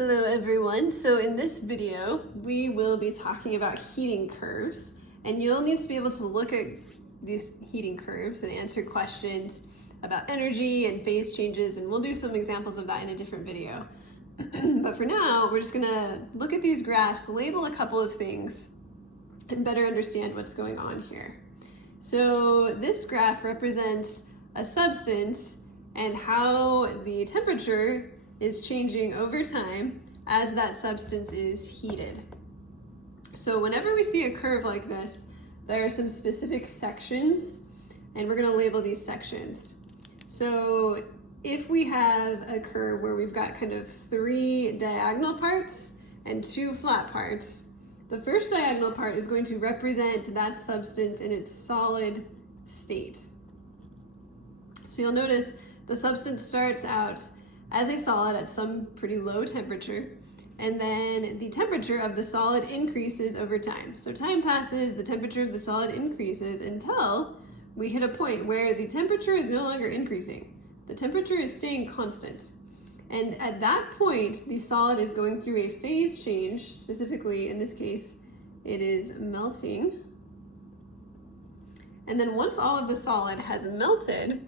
Hello everyone. So in this video, we will be talking about heating curves, and you'll need to be able to look at these heating curves and answer questions about energy and phase changes, and we'll do some examples of that in a different video. But for now, we're just gonna look at these graphs, label a couple of things, and better understand what's going on here. So this graph represents a substance and how the temperature is changing over time as that substance is heated. So whenever we see a curve like this, there are some specific sections, and we're gonna label these sections. So if we have a curve where we've got kind of 3 diagonal parts and 2 flat parts, the first diagonal part is going to represent that substance in its solid state. So you'll notice the substance starts out as a solid at some pretty low temperature, and then the temperature of the solid increases over time. So time passes, the temperature of the solid increases until we hit a point where the temperature is no longer increasing. The temperature is staying constant. And at that point, the solid is going through a phase change. Specifically, in this case, it is melting. And then once all of the solid has melted,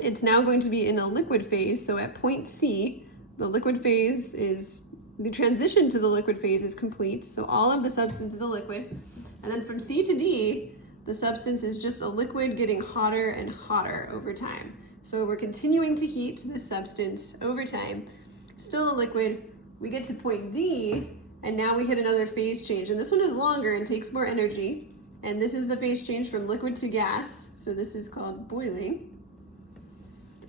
it's now going to be in a liquid phase. So at point C, the liquid phase is, the transition to the liquid phase is complete. So all of the substance is a liquid. And then from C to D, the substance is just a liquid getting hotter and hotter over time. So we're continuing to heat this substance over time, still a liquid. We get to point D, and now we hit another phase change. And this one is longer and takes more energy. And this is the phase change from liquid to gas. So this is called boiling.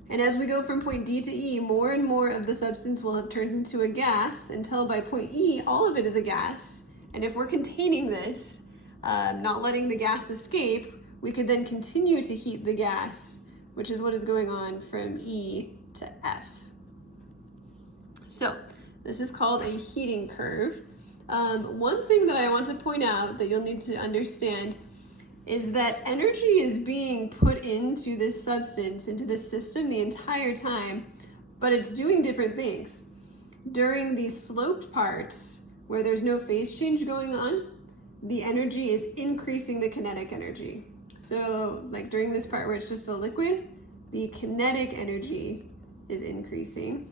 And as we go from point D to E, more and more of the substance will have turned into a gas until by point E, all of it is a gas. And if we're containing this, not letting the gas escape, we could then continue to heat the gas, which is what is going on from E to F. So this is called a heating curve. One thing that I want to point out that you'll need to understand is that energy is being put into this substance, into this system the entire time, but it's doing different things. During the sloped parts, where there's no phase change going on, the energy is increasing the kinetic energy. So like during this part where it's just a liquid, the kinetic energy is increasing.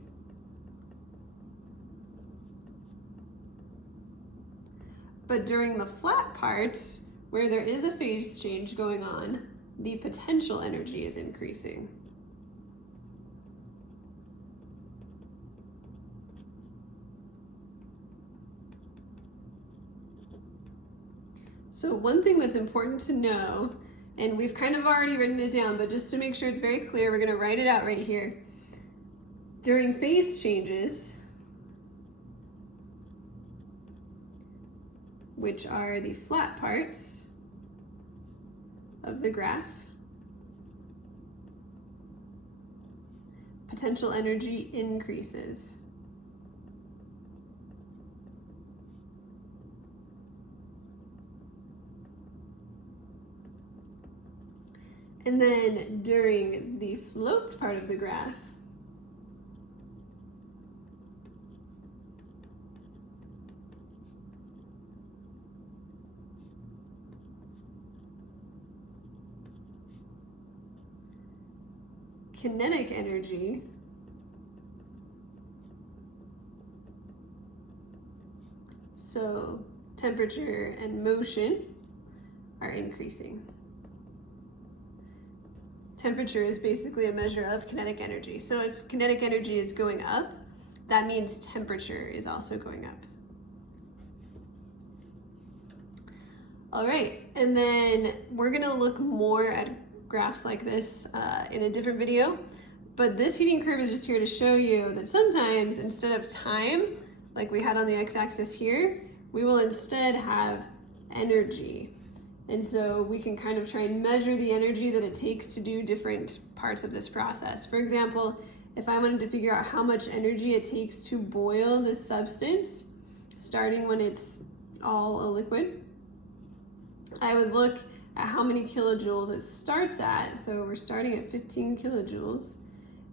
But during the flat parts, where there is a phase change going on, the potential energy is increasing. So one thing that's important to know, and we've kind of already written it down, but just to make sure it's very clear, we're gonna write it out right here. During phase changes, which are the flat parts of the graph, potential energy increases. And then during the sloped part of the graph, kinetic energy so temperature and motion are increasing. Temperature is basically a measure of kinetic energy. So if kinetic energy is going up, that means temperature is also going up. All right, and then we're gonna look more at graphs like this in a different video, but this heating curve is just here to show you that sometimes instead of time, like we had on the x-axis here, we will instead have energy. And so we can kind of try and measure the energy that it takes to do different parts of this process. For example, if I wanted to figure out how much energy it takes to boil this substance, starting when it's all a liquid, I would look at how many kilojoules it starts at. So we're starting at 15 kilojoules.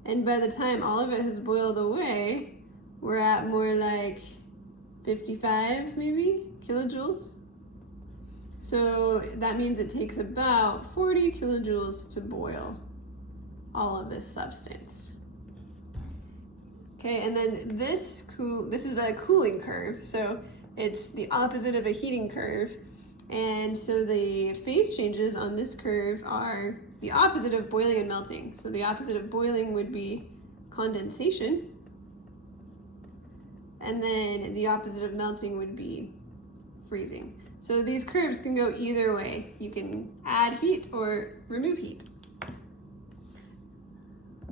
And by the time all of it has boiled away, we're at more like 55 maybe kilojoules. So that means it takes about 40 kilojoules to boil all of this substance. Okay, and then this is a cooling curve, so it's the opposite of a heating curve. And so the phase changes on this curve are the opposite of boiling and melting. So the opposite of boiling would be condensation. And then the opposite of melting would be freezing. So these curves can go either way. You can add heat or remove heat.